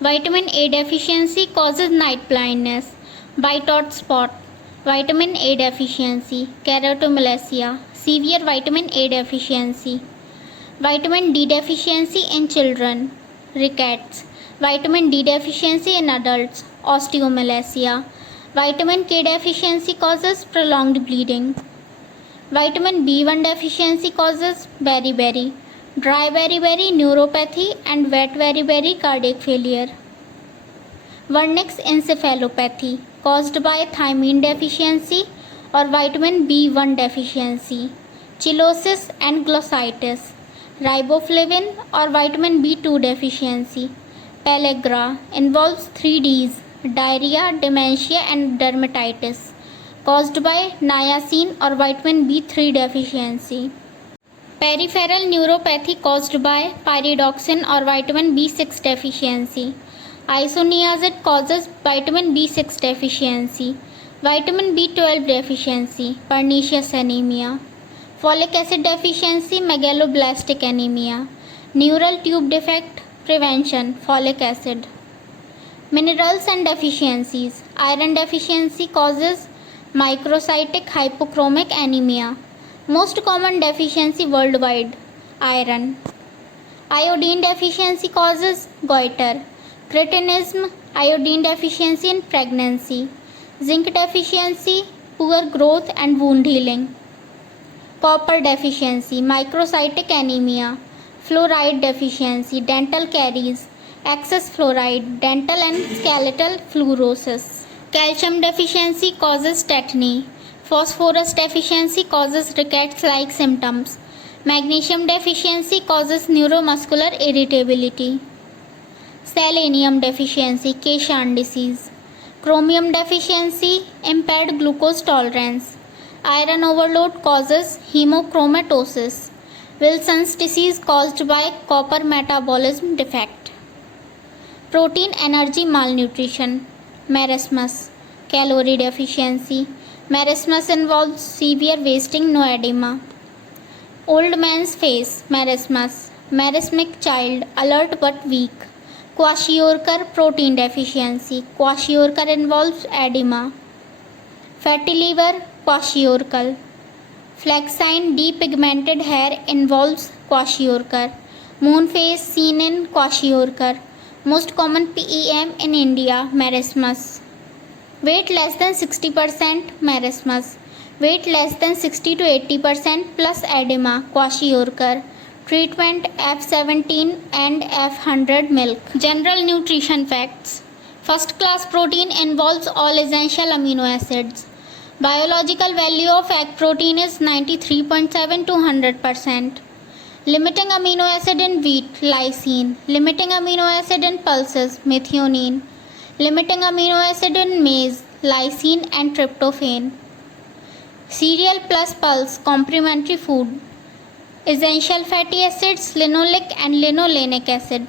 Vitamin A deficiency causes night blindness, white hot spot. Vitamin A deficiency, keratomalacia, severe vitamin A deficiency. Vitamin D deficiency in children, rickets. Vitamin D deficiency in adults, osteomalacia. Vitamin K deficiency causes prolonged bleeding. Vitamin B1 deficiency causes beriberi, dry beriberi neuropathy and wet beriberi cardiac failure. Wernicke's encephalopathy caused by thiamine deficiency or vitamin B1 deficiency. Cheilosis and glossitis, riboflavin or vitamin B2 deficiency. Pellagra involves 3Ds, diarrhea, dementia and dermatitis caused by niacin or vitamin B3 deficiency. Peripheral neuropathy caused by pyridoxine or vitamin B6 deficiency. Isoniazid causes vitamin B6 deficiency. Vitamin B12 deficiency, pernicious anemia. Folic acid deficiency, megaloblastic anemia. Neural tube defect prevention, folic acid. Minerals and deficiencies. Iron deficiency causes microcytic hypochromic anemia. Most common deficiency worldwide, iron. Iodine deficiency causes goiter. Cretinism, iodine deficiency in pregnancy. Zinc deficiency, poor growth and wound healing. Copper deficiency, microcytic anemia. Fluoride deficiency, dental caries. Excess fluoride, dental and skeletal fluorosis. Calcium deficiency causes tetany. Phosphorus deficiency causes rickets-like symptoms. Magnesium deficiency causes neuromuscular irritability. Selenium deficiency, Keshan disease. Chromium deficiency, impaired glucose tolerance. Iron overload causes hemochromatosis. Wilson's disease caused by copper metabolism defect. Protein energy malnutrition, marasmus. Calorie deficiency. Marasmus involves severe wasting, no edema. Old man's face, marasmus. Marasmic child, alert but weak. Kwashiorkor protein deficiency. Kwashiorkor involves edema. Fatty liver, kwashiorkor. Flaxine depigmented hair involves kwashiorkor. Moon face seen in kwashiorkor. Most common PEM in India, marasmus. Weight less than 60%, marasmus. Weight less than 60 to 80% plus edema, kwashiorkor. Treatment F17 and F100 milk. General nutrition facts. First class protein involves all essential amino acids. Biological value of egg protein is 93.7 to 100%. Limiting amino acid in wheat, lysine. Limiting amino acid in pulses, methionine. Limiting amino acid in maize, lysine and tryptophan. Cereal plus pulse, complementary food. Essential fatty acids, linoleic and linolenic acid.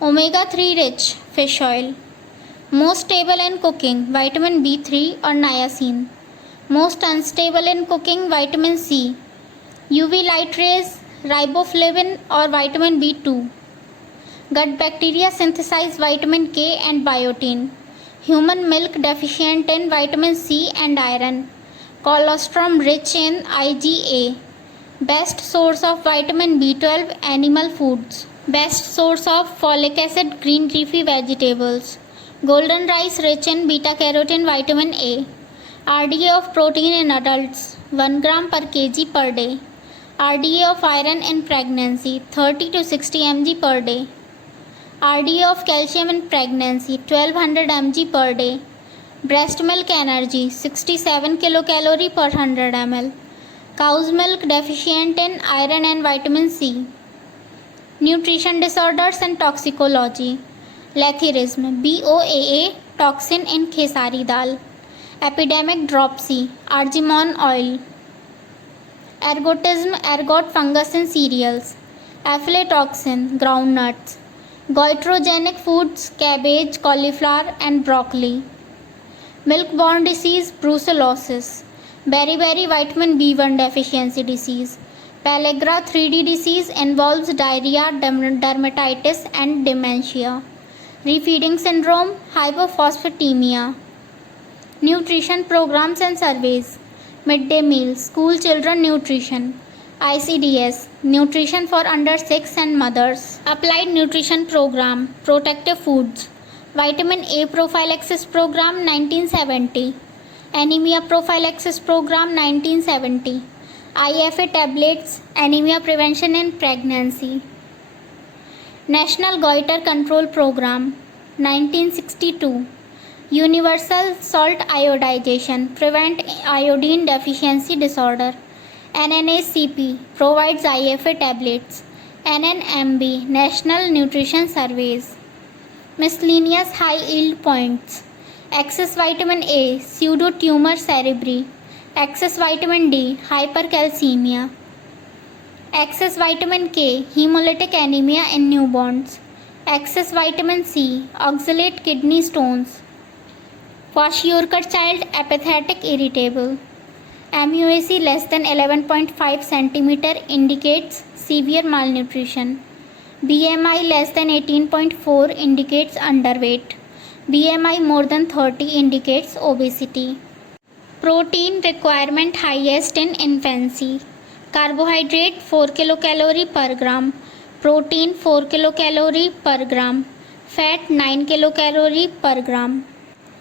Omega-3 rich, fish oil. Most stable in cooking, vitamin B3 or niacin. Most unstable in cooking, vitamin C. UV light rays, riboflavin or vitamin B2. Gut bacteria synthesize vitamin K and biotin. Human milk deficient in vitamin C and iron. Colostrum rich in IgA. Best source of vitamin B12, animal foods. Best source of folic acid, green leafy vegetables. Golden rice rich in beta carotene, vitamin A. RDA of protein in adults 1 gram per kg per day. RDA of iron in pregnancy 30 to 60 mg per day. RDA of calcium in pregnancy 1200 mg per day. Breast milk energy 67 kilocalorie per 100 ml. Cow's milk deficient in iron and vitamin C. Nutrition disorders and toxicology. Letharism, BOAA, toxin in khesari dal. Epidemic dropsy, argemone oil. Ergotism, ergot fungus in cereals. Aflatoxin, groundnuts. Goitrogenic foods, cabbage, cauliflower and broccoli. Milk-borne disease, brucellosis. Beriberi vitamin B1 deficiency disease. Pellagra 3D disease involves diarrhea, dermatitis and dementia. refeeding syndrome, hypophosphatemia. Nutrition programs and surveys. Midday meal, school children nutrition. ICDS, nutrition for under 6 and mothers. Applied nutrition program, protective foods. Vitamin A prophylaxis program 1970. Anemia prophylaxis program 1970. IFA tablets, anemia prevention in pregnancy. National Goiter Control Program 1962. Universal salt iodization, prevent iodine deficiency disorder. NNACP provides IFA tablets. NNMB National Nutrition Surveys. Miscellaneous high yield points. Excess vitamin A, pseudotumor cerebri. Excess vitamin D, hypercalcemia. Excess vitamin K, hemolytic anemia in newborns. Excess vitamin C, oxalate kidney stones. Kwashiorkor child, apathetic irritable. MUAC less than 11.5 cm indicates severe malnutrition. BMI less than 18.4 indicates underweight. BMI more than 30 indicates obesity. Protein requirement highest in infancy. Carbohydrate 4 kilocalorie per gram. Protein 4 kilocalorie per gram. Fat 9 kilocalorie per gram.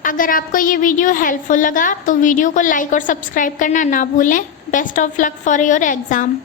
अगर आपको ये video helpful लगा तो video को like और subscribe करना ना भूलें। Best of luck for your exam.